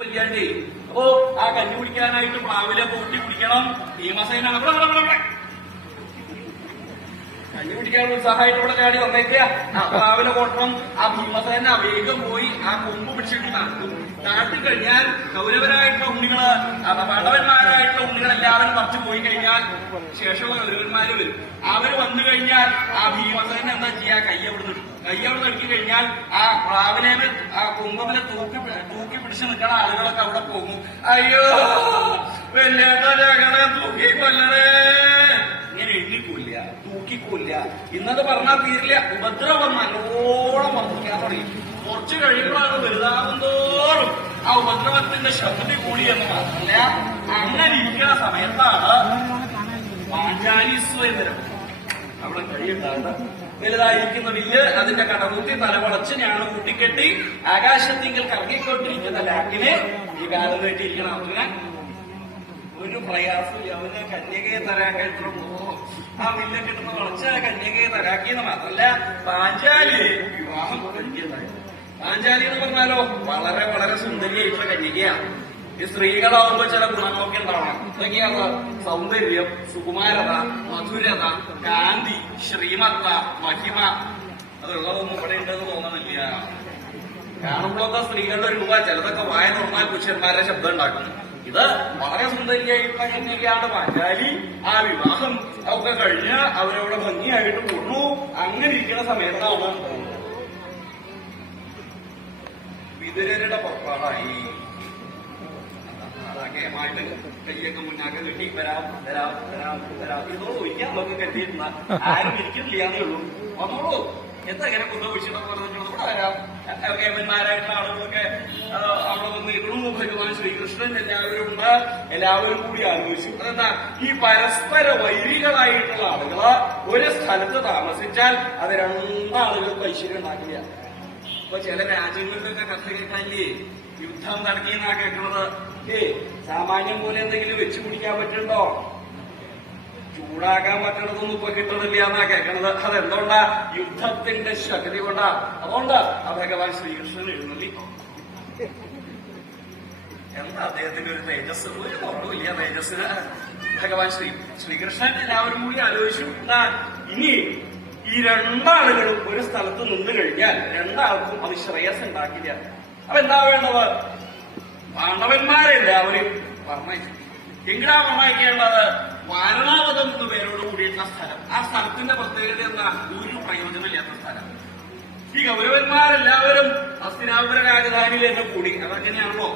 വല്യാണ്ടേ അപ്പോ ആ കഞ്ഞി കുടിക്കാനായിട്ട് പ്ലാവിലെ കൂട്ടി കുടിക്കണം. ഭീമസേനാണ് കഞ്ഞി കുടിക്കാനുള്ള ഉത്സാഹമായിട്ട് ഇവിടെ ചാടി വന്നേക്കുക. പ്ലാവിലെ പോട്ടണം. ആ ഭീമസേന വേഗം പോയി ആ കൊമ്പ് പിടിച്ചിട്ട് നടത്തും. നാട്ടിക്കഴിഞ്ഞാൽ കൗരവരായിട്ടുള്ള ഉണ്ണികള് പാണ്ഡവന്മാരായിട്ടുള്ള ഉണ്ണികളെല്ലാവരും പറിച്ചു പോയി കഴിഞ്ഞാൽ ശേഷമുള്ള കൗരവന്മാര് വരും. അവര് വന്നു കഴിഞ്ഞാൽ ആ ഭീമസേന എന്താ ചെയ്യാ, കയ്യവിടെ നിർത്തി കഴിഞ്ഞാൽ ആ പ്ലാവിലേമൽ ആ കൊമ്പമിലെ തൂക്കി പിടിച്ച് നിൽക്കണ ആളുകളൊക്കെ അവിടെ പോകും. അയ്യോ വെല്ലേട്ടനെ തൂക്കിക്കൊല്ലണേ, ഇങ്ങനെ എഴുതിക്കൂല്ല, തൂക്കിക്കൂല്ല. ഇന്നത് പറഞ്ഞാൽ തീരില്ല. ഉപദ്രവം നല്ലോണം വർദ്ധിക്കാൻ തുടങ്ങി. കുറച്ചു കഴിയുമ്പോഴാണ് വലുതാകുന്തോറും ആ ഉപദ്രവത്തിന്റെ ശക്തി കൂടിയെന്ന് മാത്രമല്ല, അങ്ങനെ ഇരിക്കുന്ന സമയത്താണ് പാഞ്ചാലീശ്വരം അവിടെ കഴിയുണ്ടാകുന്ന വലുതായിരിക്കുന്ന വില്ല് അതിന്റെ കടകൂട്ടി തലവളച്ച് ഞാൻ കൂട്ടിക്കെട്ടി ആകാശത്തിങ്കിൽ കറങ്ങിക്കൊണ്ടിരിക്കുന്ന ലാക്കിനെ ഈ കാലം കെട്ടിയിരിക്കണം. അവന് ഒരു പ്രയാസമില്ല. അവന് കന്യകയെ തരാക്കാൻ ഇത്ര മോഹം. ആ വില്ല് കിട്ടുന്ന വളച്ച് കന്യകയെ തരാക്കിയെന്ന് മാത്രമല്ല, പാഞ്ചാലി വിവാഹം കഴിഞ്ഞതായി. പാഞ്ചാലി എന്ന് പറഞ്ഞാലോ വളരെ വളരെ സുന്ദരിയായിട്ടുള്ള കന്യകയാണ്. ഈ സ്ത്രീകളാവുമ്പോ ചില ഗുണങ്ങളൊക്കെ ഉണ്ടാവണം. എന്തൊക്കെയാണ്? സൗന്ദര്യം, സുകുമാരത, മധുരത, കാന്തി, ശ്രീമത്ത, മഹിമ. അതുള്ളതൊന്നും ഇവിടെ ഉണ്ടെന്ന് തോന്നണില്ല. കാണുമ്പോഴൊക്കെ സ്ത്രീകളുടെ രൂപ ചിലതൊക്കെ വായ തുറന്നാൽ പുരുഷന്മാരുടെ ശബ്ദം ഉണ്ടാക്കുന്നു. ഇത് വളരെ സുന്ദരിയായിട്ടുള്ള കന്യകയാണ് പാഞ്ചാലി. ആ വിവാഹം ഒക്കെ കഴിഞ്ഞ് അവരവിടെ ഭംഗിയായിട്ട് കൊണ്ടു. അങ്ങനെ ഇരിക്കുന്ന സമയത്താണ് വിതുരരുടെ പുറപ്പാടായി. കേമായിട്ട് കയ്യൊക്കെ മുന്നാക്കെ കെട്ടി വരാം വരാം വരാം വരാം ഇതോ ഒഴിക്കാൻ നമുക്ക് കെട്ടിയിരുന്ന ആരും ഇരിക്കുന്നില്ലാന്നേ ഉള്ളൂ. വന്നോളൂ, എന്താ ഇങ്ങനെ കുന്നൊഴിച്ചിട്ടൊക്കെ പറഞ്ഞിട്ടുള്ളത്? ഇവിടെ വരാം. കേമന്മാരായിട്ടുള്ള ആളുകളൊക്കെ അവിടെ വന്നിരിക്കണു. ഭഗവാൻ ശ്രീകൃഷ്ണൻ എല്ലാവരും ഉണ്ട്. എല്ലാവരും കൂടി ആലോചിച്ചു. അതെന്താ, ഈ പരസ്പര വൈരികളായിട്ടുള്ള ആളുകള് ഒരു സ്ഥലത്ത് താമസിച്ചാൽ അത് രണ്ടാളുകൾക്ക് ഐശ്വര്യം ഉണ്ടാക്കില്ല. ഇപ്പൊ ചില രാജ്യങ്ങളിലൊക്കെ കഥ കേൾക്കാനില്ലേ, യുദ്ധം നടക്കിയെന്നാ കേൾക്കുന്നത്. സാമാന്യം പോലെ എന്തെങ്കിലും വെച്ചു പിടിക്കാൻ പറ്റുണ്ടോ? ചൂടാക്കാൻ പറ്റണതൊന്നും ഇപ്പൊ കിട്ടണില്ല എന്നാ കേൾക്കണത്. അതെന്തുകൊണ്ടാ? യുദ്ധത്തിന്റെ ശക്തി കൊണ്ടാ. അതുകൊണ്ട് ആ ഭഗവാൻ ശ്രീകൃഷ്ണൻ എഴുന്നള്ളി. എന്താ അദ്ദേഹത്തിന്റെ ഒരു തേജസ്, ഒരു കുറവില്ല തേജസ്സിന്. ഭഗവാൻ ശ്രീകൃഷ്ണൻ എല്ലാവരും കൂടി ആലോചിച്ചു, ഇനി ഈ രണ്ടാളുകളും ഒരു സ്ഥലത്ത് നിന്ന് കഴിഞ്ഞാൽ രണ്ടാൾക്കും അത് ശ്രേയസ് ഉണ്ടാക്കില്ല. അപ്പൊ എന്താ വേണ്ടത്? പാണ്ഡവന്മാരെല്ലാവരും പറഞ്ഞയച്ചു. എങ്കിലാ പറഞ്ഞയക്കേണ്ടത്? വാരണാവതം എന്ന പേരോട് കൂടിയിട്ടുള്ള സ്ഥലം. ആ സ്ഥലത്തിന്റെ പ്രത്യേകത എന്താ? ഒരു പ്രയോജനമില്ലാത്ത സ്ഥലം. ഈ കൗരവന്മാരെല്ലാവരും ഹസ്തിനാപുര രാജധാനിയിൽ തന്നെ കൂടി. അതെങ്ങനെയാണല്ലോ